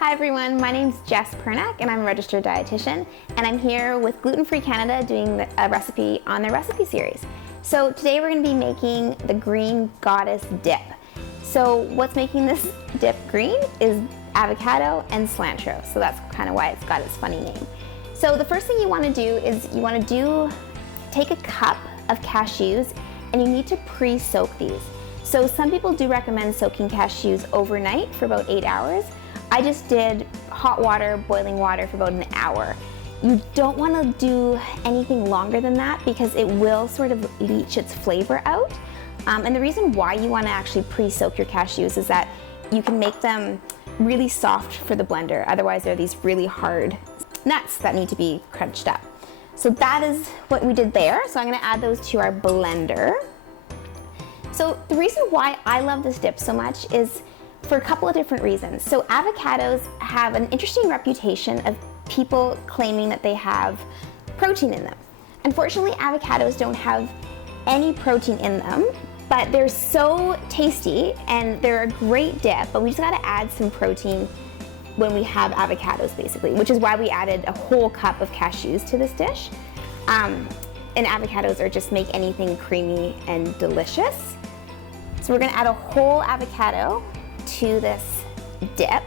Hi everyone, my name's Jess Pernak and I'm a registered dietitian, and I'm here with Gluten Free Canada doing a recipe on their recipe series. So today we're going to be making the Green Goddess dip. So what's making this dip green is avocado and cilantro, so that's kind of why it's got its funny name. So the first thing you want to do is you want to take a cup of cashews and you need to pre-soak these. So some people do recommend soaking cashews overnight for about 8 hours. I just did hot water, boiling water for about an hour. You don't want to do anything longer than that because it will sort of leach its flavor out. And the reason why you want to actually pre-soak your cashews is that you can make them really soft for the blender. Otherwise, they're these really hard nuts that need to be crunched up. So that is what we did there. So I'm going to add those to our blender. So the reason why I love this dip so much is for a couple of different reasons. So avocados have an interesting reputation of people claiming that they have protein in them. Unfortunately, avocados don't have any protein in them, but they're so tasty and they're a great dip, but we just gotta add some protein when we have avocados basically, which is why we added a whole cup of cashews to this dish. And avocados are just make anything creamy and delicious. So we're gonna add a whole avocado to this dip.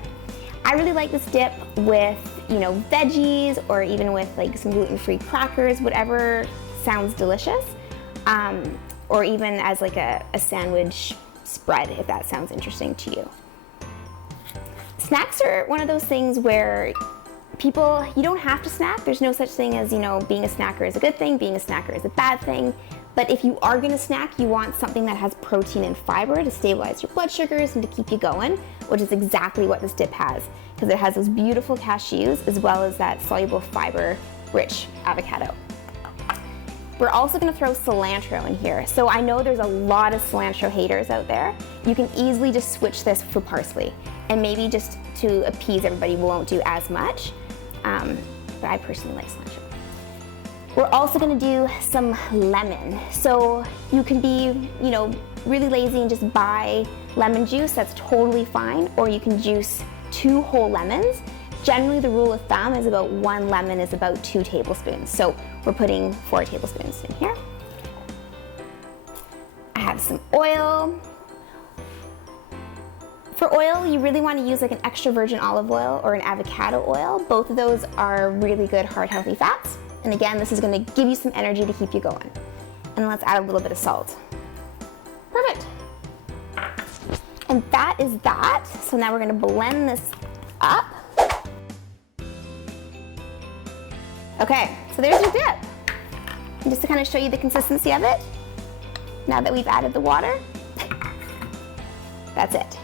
I really like this dip with, veggies or even with like some gluten-free crackers, whatever sounds delicious. Or even as like a sandwich spread, if that sounds interesting to you. Snacks are one of those things where you don't have to snack. There's no such thing as, being a snacker is a good thing, being a snacker is a bad thing. But if you are gonna snack, you want something that has protein and fiber to stabilize your blood sugars and to keep you going, which is exactly what this dip has, because it has those beautiful cashews as well as that soluble fiber-rich avocado. We're also gonna throw cilantro in here. So I know there's a lot of cilantro haters out there. You can easily just switch this for parsley, and maybe just to appease everybody, we won't do as much, but I personally like cilantro. We're also gonna do some lemon. So you can be, really lazy and just buy lemon juice, that's totally fine, or you can juice 2 whole lemons. Generally, the rule of thumb is about 1 lemon is about 2 tablespoons. So we're putting 4 tablespoons in here. I have some oil. For oil, you really want to use like an extra virgin olive oil or an avocado oil. Both of those are really good, heart healthy fats. And again, this is going to give you some energy to keep you going. And let's add a little bit of salt. Perfect. And that is that. So now we're going to blend this up. Okay, so there's your dip. And just to kind of show you the consistency of it, now that we've added the water, that's it.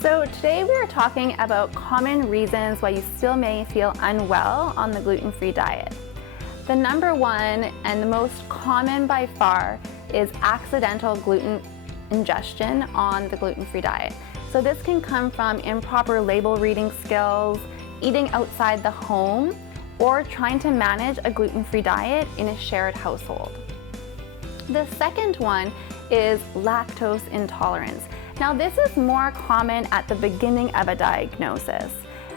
So today we are talking about common reasons why you still may feel unwell on the gluten-free diet. The number one and the most common by far is accidental gluten ingestion on the gluten-free diet. So this can come from improper label reading skills, eating outside the home, or trying to manage a gluten-free diet in a shared household. The second one is lactose intolerance. Now this is more common at the beginning of a diagnosis,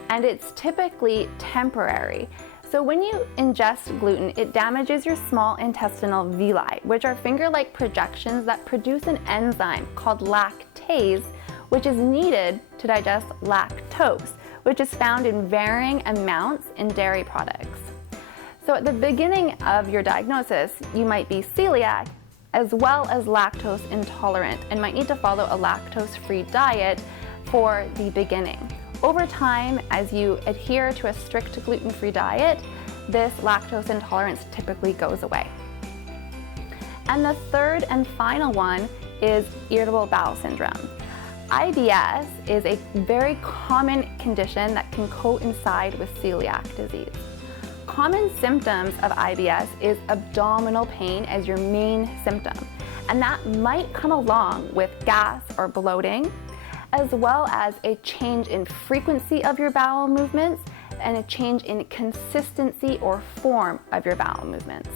and it's typically temporary. So when you ingest gluten, it damages your small intestinal villi, which are finger-like projections that produce an enzyme called lactase, which is needed to digest lactose, which is found in varying amounts in dairy products. So at the beginning of your diagnosis, you might be celiac, as well as lactose intolerant, and might need to follow a lactose-free diet for the beginning. Over time, as you adhere to a strict gluten-free diet, this lactose intolerance typically goes away. And the third and final one is irritable bowel syndrome. IBS is a very common condition that can coincide with celiac disease. Common symptoms of IBS is abdominal pain as your main symptom, and that might come along with gas or bloating, as well as a change in frequency of your bowel movements and a change in consistency or form of your bowel movements.